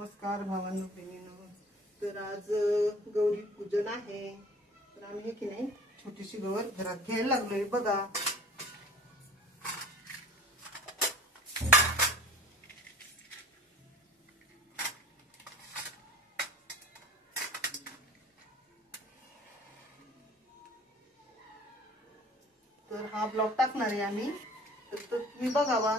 नमस्कार भावांनो बहिणींनो। तर आज गौरी पूजन आहे, तर आम्ही हे की नाही छोटीशी गौर घरात घ्यायला लागलोय बघा। तर हा ब्लॉग टाकणार आहे आम्ही, तर तुम्ही बघावा।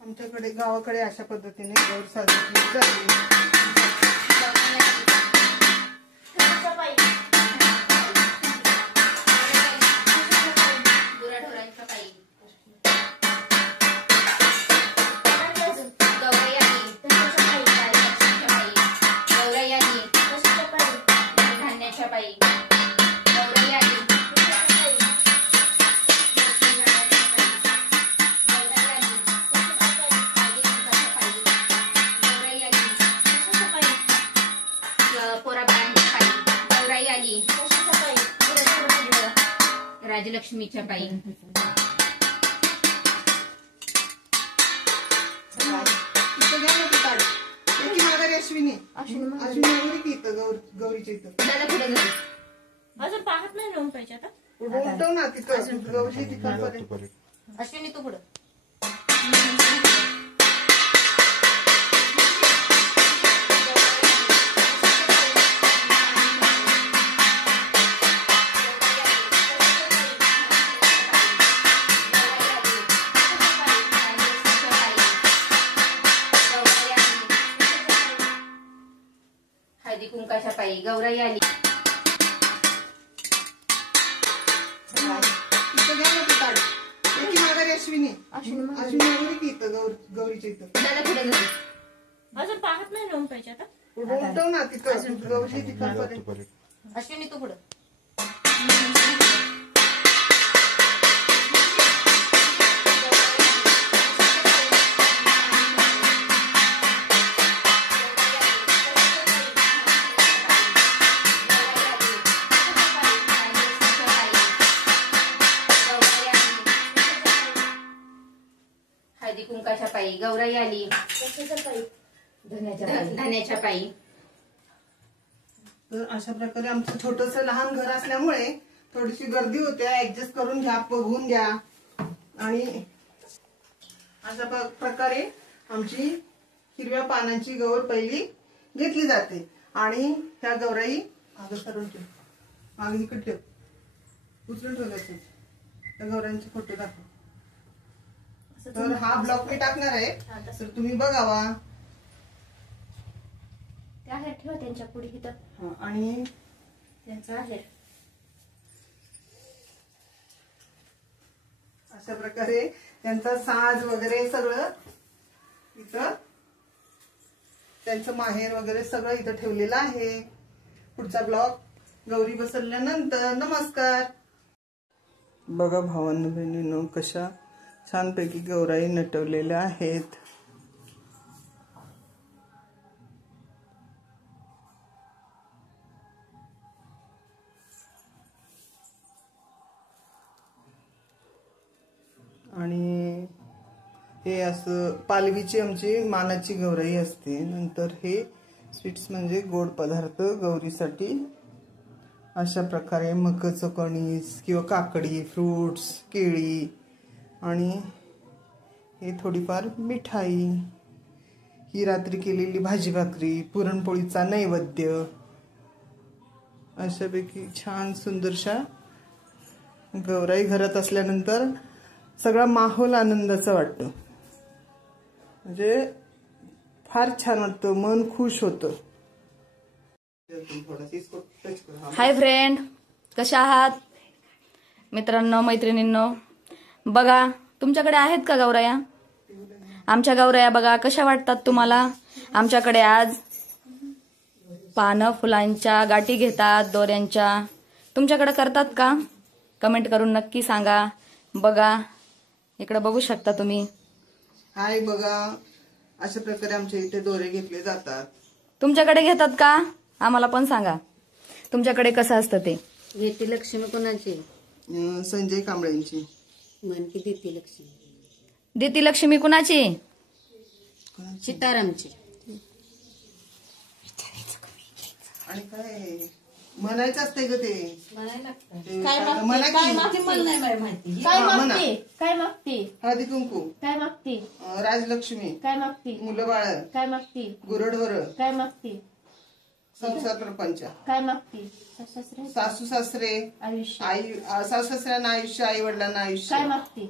आमच्याकडे गावाकडे अशा पद्धतीने गौर साजरी केली जाते। राजलक्ष्मीच्या पायी गौरीच्या इथं अजून पाहत नाही ना पाहिजे आता उडवतो ना तिथं गौरी तिथं अश्विनी तू पुढं हळदी कुंकाच्या पायी गौराई आली। अश्विनी गौरीच्या इथं अजून पाहत नाही ना पाहिजे आता उडवतो ना तिथं गौरी तिथं अश्विनी तू पुढं हळदी कुंकाच्या पायी गौराई आली। धन्याच्या पायी। तर अशा प्रकारे आमचं छोटस लहान घर असल्यामुळे थोडीशी गर्दी होते, ऍडजस्ट करून घ्या, बघून घ्या। आणि अशा प्रकारे आमची हिरव्या पानांची गौर पहिली घेतली जाते आणि ह्या गौराई मागे सरून ठेव, मागे इकडे ठेव, उचलून ठेवायचं। त्या गौरांचे फोटो दाखव। तर हा ब्लॉग मी टाकणार आहे, तर तुम्ही बघावा। त्या आहेर ठेवा त्यांच्या पुढे इथं आणि त्यांचा आहेर अशा प्रकारे त्यांचा साज वगैरे सगळं इथं, त्यांचं माहेर वगैरे सगळं इथं ठेवलेलं आहे। पुढचा ब्लॉग गौरी बसवल्यानंतर। नमस्कार। बघा भावांनो बहिणींनो, कशा छानपैकी गौराई नटवलेल्या आहेत। आणि हे असं पालवीची आमची मानाची गौराई असते। नंतर हे स्वीट्स म्हणजे गोड पदार्थ गौरीसाठी अशा प्रकारे मकाचं कणीस किंवा काकडी, फ्रूट्स, केळी आणि हे थोडीफार मिठाई, ही रात्री केलेली भाजी भाकरी, पुरणपोळीचा नैवेद्य, अशापैकी छान सुंदरशा गौराई घरात असल्यानंतर सगळा माहोल आनंदाचा वाटतो. म्हणजे फार छान वाटतं, मन खुश होतं. हाय फ्रेंड, कशा आहात मित्रांनो मैत्रिणींनो. बघा तुमच्याकडे आहेत का गौराया? आमच्या गौराया बघा कशा वाटतात तुम्हाला. आमच्याकडे आज पानं फुलांच्या गाठी घेतात दोऱ्यांच्या. तुमच्याकडे करतात का? कमेंट करून नक्की सांगा. बघा इकडे बघू शकता तुम्ही. हाय बघा, अशा प्रकारे आमच्या इथे दोरे घेतले जातात. तुमच्याकडे घेतात का? आम्हाला पण सांगा तुमच्याकडे कसं असतं ते. घेते लक्ष्मी कोणाची? संजय कांबळेंची. म्हण की देते लक्ष्मी. देती लक्ष्मी कुणाची? सीतारामची. आणि काय म्हणायचं असते ग ते. म्हणायला लागतं. ते काय मागते? म्हणा काय की मागते? मला नाही बाई माहिती. काय हा, म्हणा. मागते? काय मागते? हळदी कुंकू, काय मागते? राजलक्ष्मी, काय मागते? मुलं बाळ, काय मागते? गुरढोर, काय मागते? संसार प्रपंच, काय मागते? सासरे सासू सासरे, आयुष्य. आई सासू सासऱ्यांना आयुष्य, आई वडिलांना आयुष्य. काय मागते?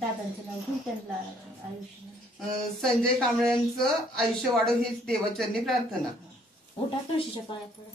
दादांचं नाव घेऊन त्यांना आयुष्य. संजय कांबळेंचं आयुष्य वाढो हीच देवाचरणी प्रार्थना. उठा तुळशीच्या पाया पडा.